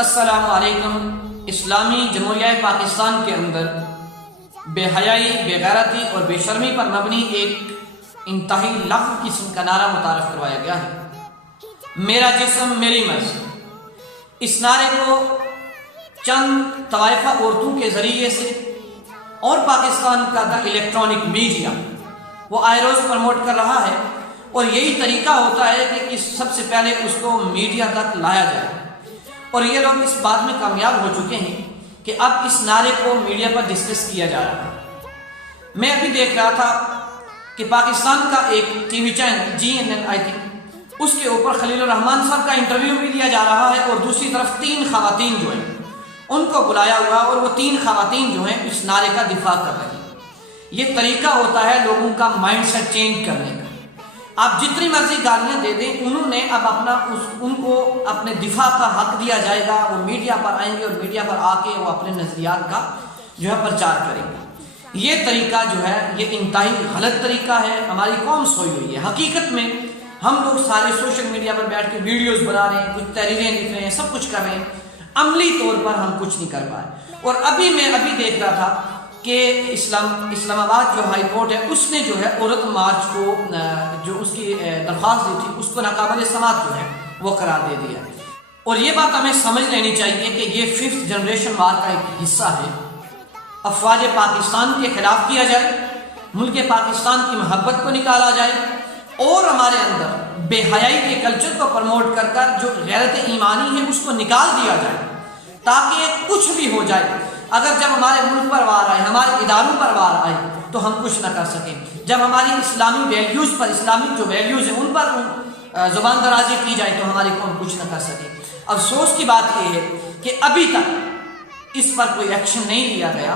السلام علیکم۔ اسلامی جمہوریہ پاکستان کے اندر بے حیائی، بے غیرتی اور بے شرمی پر مبنی ایک انتہائی لغو قسم کا نعرہ متعارف کروایا گیا ہے، میرا جسم میری مرضی۔ اس نعرے کو چند طائفہ عورتوں کے ذریعے سے اور پاکستان کا الیکٹرانک میڈیا وہ آئے روز پروموٹ کر رہا ہے، اور یہی طریقہ ہوتا ہے کہ سب سے پہلے اس کو میڈیا تک لایا جائے، اور یہ لوگ اس بات میں کامیاب ہو چکے ہیں کہ اب اس نعرے کو میڈیا پر ڈسکس کیا جا رہا ہے۔ میں ابھی دیکھ رہا تھا کہ پاکستان کا ایک TV channel GNN I think, اس کے اوپر خلیل الرحمان صاحب کا انٹرویو بھی دیا جا رہا ہے، اور دوسری طرف 3 خواتین جو ہیں ان کو بلایا ہوا، اور وہ 3 خواتین جو ہیں اس نعرے کا دفاع کر رہی ہیں۔ یہ طریقہ ہوتا ہے لوگوں کا مائنڈ سیٹ چینج کرنے کا۔ آپ جتنی مرضی گالیاں دے دیں، انہوں نے اب ان کو اپنے دفاع کا حق دیا جائے گا، وہ میڈیا پر آئیں گے اور میڈیا پر آ کے وہ اپنے نظریات کا جو ہے پرچار کریں گے۔ یہ طریقہ جو ہے یہ انتہائی غلط طریقہ ہے۔ ہماری قوم سوئی ہوئی ہے۔ حقیقت میں ہم لوگ سارے سوشل میڈیا پر بیٹھ کے ویڈیوز بنا رہے ہیں، کچھ تحریریں لکھ رہے ہیں، سب کچھ کر رہے ہیں، عملی طور پر ہم کچھ نہیں کر پائے۔ اور میں ابھی دیکھ رہا تھا کہ اسلام آباد جو ہائی کورٹ ہے، اس نے جو ہے عورت مارچ کو جو اس کی درخواست دی تھی، اس کو ناقابل سماعت جو ہے وہ قرار دے دیا۔ اور یہ بات ہمیں سمجھ لینی چاہیے کہ یہ 5th جنریشن وار کا ایک حصہ ہے۔ افواج پاکستان کے خلاف کیا جائے، ملک پاکستان کی محبت کو نکالا جائے، اور ہمارے اندر بے حیائی کے کلچر کو پروموٹ کر کر جو غیرت ایمانی ہے اس کو نکال دیا جائے، تاکہ کچھ بھی ہو جائے۔ اگر جب ہمارے ملک پر وار آئے، ہمارے اداروں پر وار آئے، تو ہم کچھ نہ کر سکیں۔ جب ہماری اسلامی ویلیوز پر، اسلامک جو ویلیوز ہیں ان پر زبان درازی کی جائے، تو ہماری قوم کچھ نہ کر سکے۔ افسوس کی بات یہ ہے کہ ابھی تک اس پر کوئی ایکشن نہیں لیا گیا۔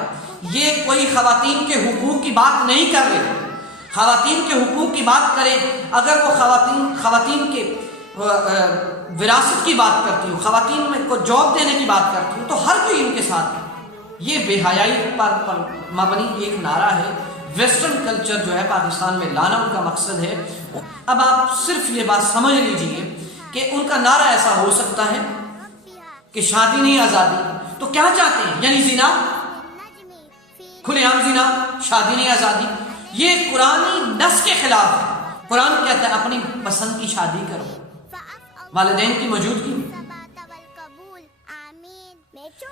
یہ کوئی خواتین کے حقوق کی بات نہیں کر رہے۔ خواتین کے حقوق کی بات کریں، اگر وہ خواتین کے وراثت کی بات کرتی ہوں، خواتین کو جاب دینے کی بات کرتی ہوں، تو ہر کوئی ان کے ساتھ ہے۔ یہ بے حیائی پر مبنی ایک نعرہ ہے۔ ویسٹرن کلچر جو ہے پاکستان میں لانا ان کا مقصد ہے۔ اب آپ صرف یہ بات سمجھ لیجئے کہ ان کا نعرہ ایسا ہو سکتا ہے کہ شادی نہیں آزادی، تو کیا چاہتے ہیں؟ یعنی زنا، کھلے عام زنا، شادی نہیں آزادی، یہ قرآنی نص کے خلاف ہے۔ قرآن کہتا ہے اپنی پسند کی شادی کرو، والدین کی موجودگی میں۔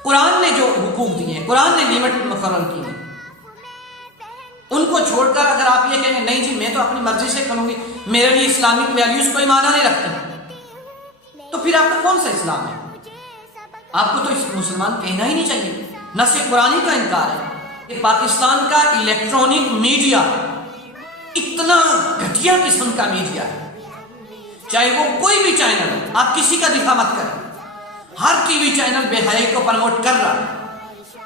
قرآن نے جو حقوق دیے ہیں، قرآن نے لیمٹ مقرر کی ہے، ان کو چھوڑ کر اگر آپ یہ کہیں گے نہیں جی میں تو اپنی مرضی سے کروں گی، میرے لیے اسلامک ویلیوز کوئی معنی نہیں رکھتے، تو پھر آپ کا کون سا اسلام ہے؟ آپ کو تو مسلمان کہنا ہی نہیں چاہیے۔ نص قرآنی کا انکار ہے کہ پاکستان کا الیکٹرانک میڈیا اتنا گھٹیا قسم کا میڈیا ہے، چاہے وہ کوئی بھی چینل ہے، آپ کسی کا دفاع مت کریں، ہر ٹی وی چینل بے حیائی کو پروموٹ کر رہا ہے،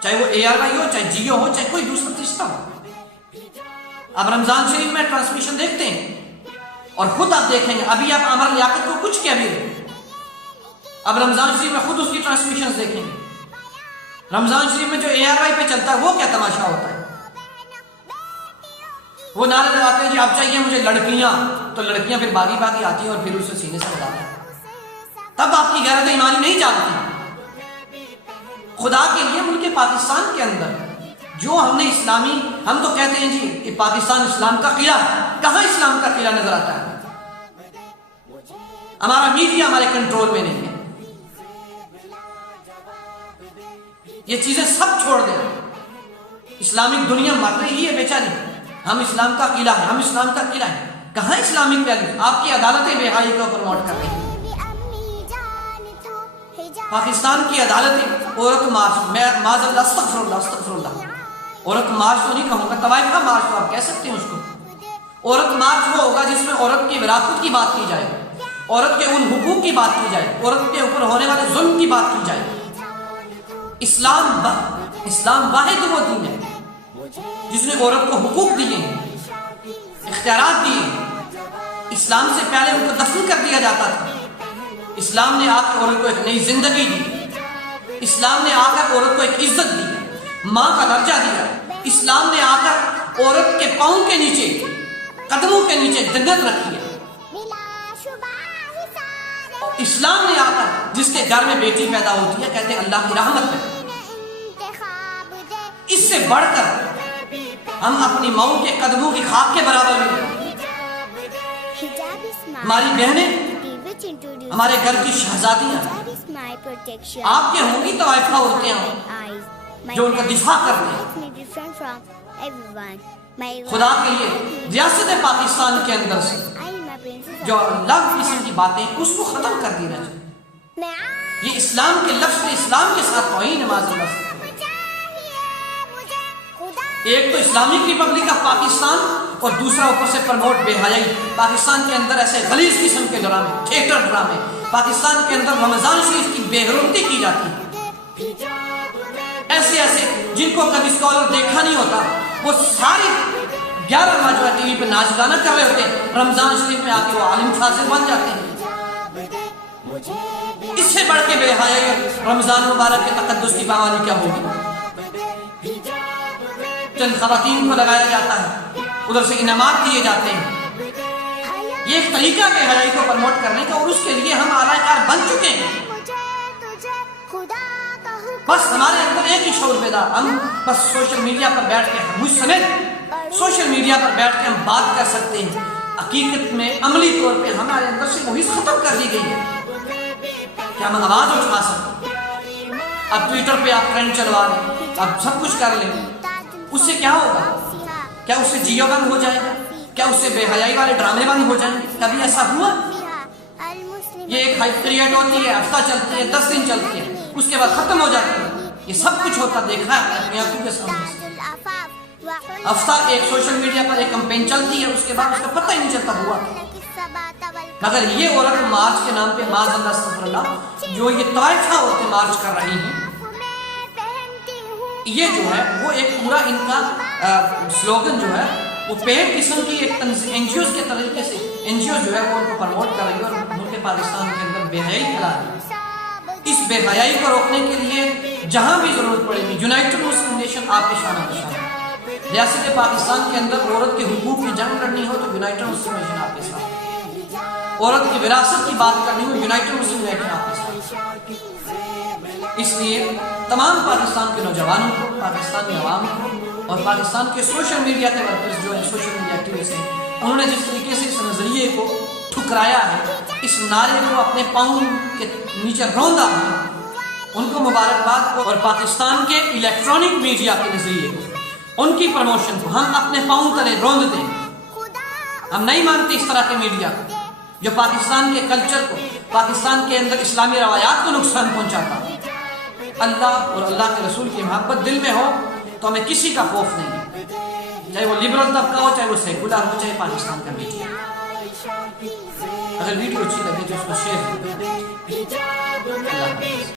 چاہے وہ ARY ہو، چاہے جیو ہو، چاہے کوئی دوسرا تیسرا ہو۔ اب رمضان شریف میں ٹرانسمیشن دیکھتے ہیں، اور خود آپ دیکھیں گے، ابھی آپ عمر لیاقت کو کچھ کہہ بھی رہے، اب رمضان شریف میں خود اس کی ٹرانسمیشن دیکھیں گے۔ رمضان شریف میں جو ARY پہ چلتا ہے وہ کیا تماشا ہوتا ہے؟ وہ نعرے لگاتے ہیں جی اب چاہیے مجھے لڑکیاں، تو لڑکیاں پھر باغی باغی آتی ہیں اور پھر اسے سینے سے لگاتے ہیں۔ تب آپ کی غیرت ایمانی نہیں جاگتی۔ خدا کے لیے ملک پاکستان کے اندر جو ہم نے اسلامی، ہم تو کہتے ہیں جی کہ پاکستان اسلام کا قلعہ ہے، کہاں اسلام کا قلعہ نظر آتا ہے؟ ہمارا میڈیا ہمارے کنٹرول میں نہیں ہے۔ یہ چیزیں سب چھوڑ دیں۔ اسلامک دنیا مر رہی ہے بیچاری، ہم اسلام کا قلعہ ہے، ہم اسلام کا قلعہ ہے، کہاں اسلامک ویلیو؟ آپ کی عدالتیں بے حیائی کو پروموٹ کر رہی ہیں۔ پاکستان کی عدالتیں عورت مارچ، میں معاذ اللہ استغفر اللہ استغفر اللہ، عورت مارچ تو نہیں کہوں گا، طوائفہ مارچ تو آپ کہہ سکتے ہیں اس کو۔ عورت مارچ وہ ہوگا جس میں عورت کی وراثت کی بات کی جائے، عورت کے ان حقوق کی بات کی جائے، عورت کے اوپر ہونے والے ظلم کی بات کی جائے۔ اسلام واحد وہ دین ہے جس نے عورت کو حقوق دیے ہیں، اختیارات دیے ہیں۔ اسلام سے پہلے ان کو دفن کر دیا جاتا تھا، اسلام نے آ کر عورت کو ایک نئی زندگی دی، اسلام نے آ کر عورت کو ایک عزت دی، ماں کا درجہ دیا، اسلام نے آ کر عورت کے پاؤں کے نیچے، قدموں کے نیچے جنت رکھی ہے۔ اسلام نے آ کر جس کے گھر میں بیٹی پیدا ہوتی ہے کہتے ہیں اللہ کی رحمت ہے. اس سے بڑھ کر ہم اپنی ماؤں کے قدموں کی خاک کے برابر بھی. ہماری بہنیں ہمارے گھر کی شہزادیاں آپ کے ہوں گی طوائفہ ہوتے ہیں جو ان کا دفاع کرتے ہیں. خدا کے لیے ریاست پاکستان کے اندر سے جو الگ قسم کی باتیں اس کو ختم کر دینا چاہیے. یہ اسلام کے لفظ میں اسلام کے ساتھ توہین ہے معاذ اللہ. ایک تو اسلامک ریپبلک آف پاکستان اور دوسرا اوپر سے پروموٹ بے حیائی. پاکستان کے اندر ایسے غلیظ قسم کے ڈرامے, تھیٹر ڈرامے, پاکستان کے اندر رمضان شریف کی بے حرمتی کی جاتی ہے. ایسے ایسے جن کو کبھی اسکالر دیکھا نہیں ہوتا وہ ساری 11 ماہ جو ہے ٹی وی پہ ناچ گانا کر رہے ہوتے ہیں, رمضان شریف میں آ کے وہ عالم فاضل بن جاتے ہیں. اس سے بڑھ کے بے حیائی رمضان مبارک کے تقدس کی پامالی کیا ہوگی. چند خواتین کو لگایا جاتا ہے, ادھر سے انعامات دیے جاتے ہیں. یہ ایک طریقہ ہے حیائی کو پروموٹ کرنے کا, اور اس کے لیے ہم اعلی کار بن چکے ہیں. بس ہمارے اندر ایک ہی شعور پیدا, ہم بس سوشل میڈیا پر بیٹھ کے, مجھ سمیت سوشل میڈیا پر بیٹھ کے ہم بات کر سکتے ہیں. حقیقت میں عملی طور پہ ہمارے اندر سے وہی ختم کر دی گئی ہے کہ ہم آواز اٹھا سکیں. اب ٹویٹر پہ آپ ٹرینڈ چلوا لیں, اب سب کچھ کر لیں. اس سے کیا ہوگا؟ کیا اس سے جیو بند ہو جائے گا؟ کیا اس سے بے حیائی والے ڈرامے بند ہو جائیں گے؟ کبھی ایسا ہوا؟ یہ ایک ہائی پیریڈ ہوتی ہے, ہفتہ چلتی ہے, 10 دن چلتی ہے, اس کے بعد ختم ہو جاتی ہے. یہ سب کچھ ہوتا دیکھا ہے اپنی آنکھوں کے سامنے. ہفتہ ایک سوشل میڈیا پر ایک کمپین چلتی ہے, اس کے بعد اس کا پتہ ہی نہیں چلتا ہوا. مگر یہ عورت مارچ کے نام پہ معاذ اللہ استغفر اللہ جو یہ طائفہ عورتیں مارچ کر رہی ہیں, یہ جو ہے وہ ایک پورا ان کا سلوگن جو ہے وہ پیڈ قسم کی ایک این جی اوز کے طریقے سے این جی او جو ہے وہ ان کو پروموٹ کر رہی ہے اور ملک پاکستان کے اندر بے حیائی پھیلا رہی ہے. اس بے حیائی کو روکنے کے لیے جہاں بھی ضرورت پڑے گی یونائٹڈ مسلم نیشن آپ کے شانہ بشانہ. ریاست پاکستان کے اندر عورت کے حقوق کی جنگ لڑنی ہو تو یونائٹڈ مسلم نیشن آپ کے ساتھ. عورت کی وراثت کی بات کرنی ہو یونائٹڈ مسلم نیشن آپ کے ساتھ. اس لیے تمام پاکستان کے نوجوانوں کو, پاکستانی عوام کو اور پاکستان کے سوشل میڈیا کے ورکرز جو ہیں, سوشل میڈیا ایکٹیوسٹ ہیں, انہوں نے جس طریقے سے اس نظریے کو ٹھکرایا ہے, اس نعرے کو اپنے پاؤں کے نیچے روندا ہے, ان کو مبارکباد. اور پاکستان کے الیکٹرانک میڈیا کے نظریے کو, ان کی پروموشن کو ہم اپنے پاؤں تلے روند دیں. ہم نہیں مانتے اس طرح کے میڈیا کو جو پاکستان کے کلچر کو, پاکستان کے اندر اسلامی روایات کو نقصان پہنچاتا. اللہ اور اللہ کے رسول کی محبت دل میں ہو تو ہمیں کسی کا خوف نہیں ہے, چاہے وہ لبرل طبقہ ہو, چاہے وہ سیکولر ہو, چاہے پاکستان کا میڈیا. اگر ویڈیو اچھی لگے تو اس کو شیئر کریں. اللہ حافظ.